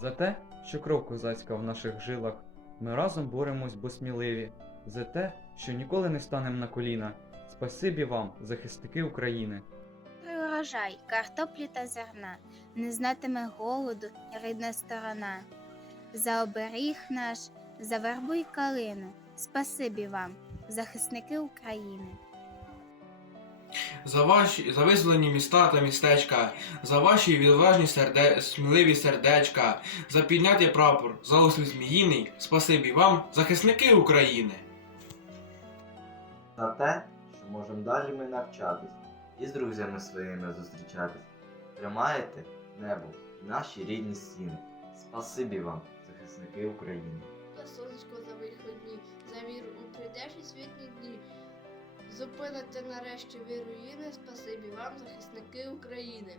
За те, що кров козацька в наших жилах, ми разом боремось, бо сміливі. За те, що ніколи не станемо на коліна. Спасибі вам, захисники України. Урожай картоплі та зерна, не знатиме голоду рідна сторона. За оберіг наш, за вербу й калину, спасибі вам, захисники України. За ваші за визволені міста та містечка, за ваші відважні серде... сміливі сердечка, за піднятий прапор, за острів Зміїний, спасибі вам, захисники України. За те, що можемо далі ми навчатись і з друзями своїми зустрічатись. Тримаєте небо і наші рідні стіни. Спасибі вам, захисники України. За сонечко за виходні, за віру у прийдешні світні дні. Зупините нарешті ви руїни, спасибі вам, захисники України.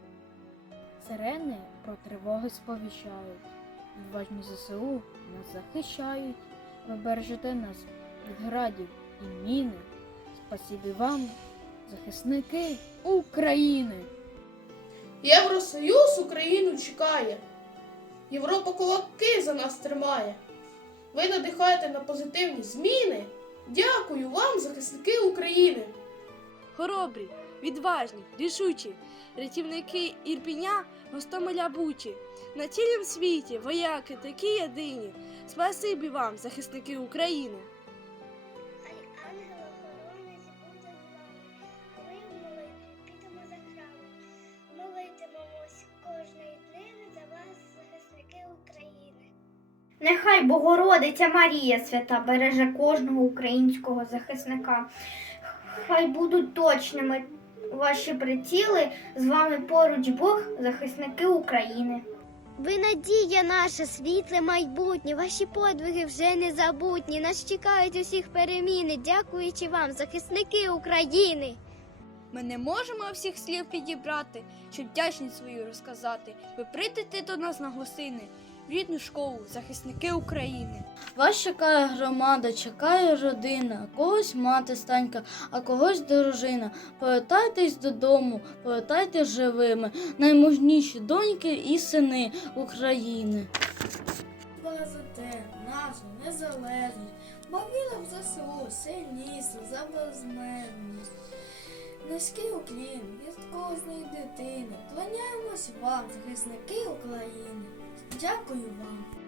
Сирени про тривоги сповіщають. Відважні ЗСУ нас захищають. Ви бережете нас від градів і міни. Спасибі вам, захисники України! Євросоюз Україну чекає. Європа кулаки за нас тримає. Ви надихаєте на позитивні зміни. Дякую вам, захисники України. Хоробрі, відважні, рішучі, рятівники Ірпіня, Гостомеля Бучі. На цілім світі вояки такі єдині. Спасибі вам, захисники України. Хай ангел-охоронець буде з вами, а ми в молитві підемо за храмом. Молитимемось кожної днини за вас, захисники України. Нехай Богородиця Марія свята береже кожного українського захисника. Хай будуть точними ваші приціли. З вами поруч Бог, захисники України. Ви надія наша, світле майбутнє, ваші подвиги вже не забутні. Нас чекають усіх переміни, дякуючи вам, захисники України. Ми не можемо всіх слів підібрати, щоб вдячність свою розказати. Ви прийдете до нас на гостини, в рідну школу, захисники України. Вас чекає громада, чекає родина, когось мати станька, а когось дружина. Повертайтесь додому, повертайтесь живими, наймужніші доньки і сини України. За те, нашу незалежність, бо віра в ЗСУ сильніша за безмежність. Низький уклін від кожної дитини. Кланяємось вам, захисники України. Дякую вам.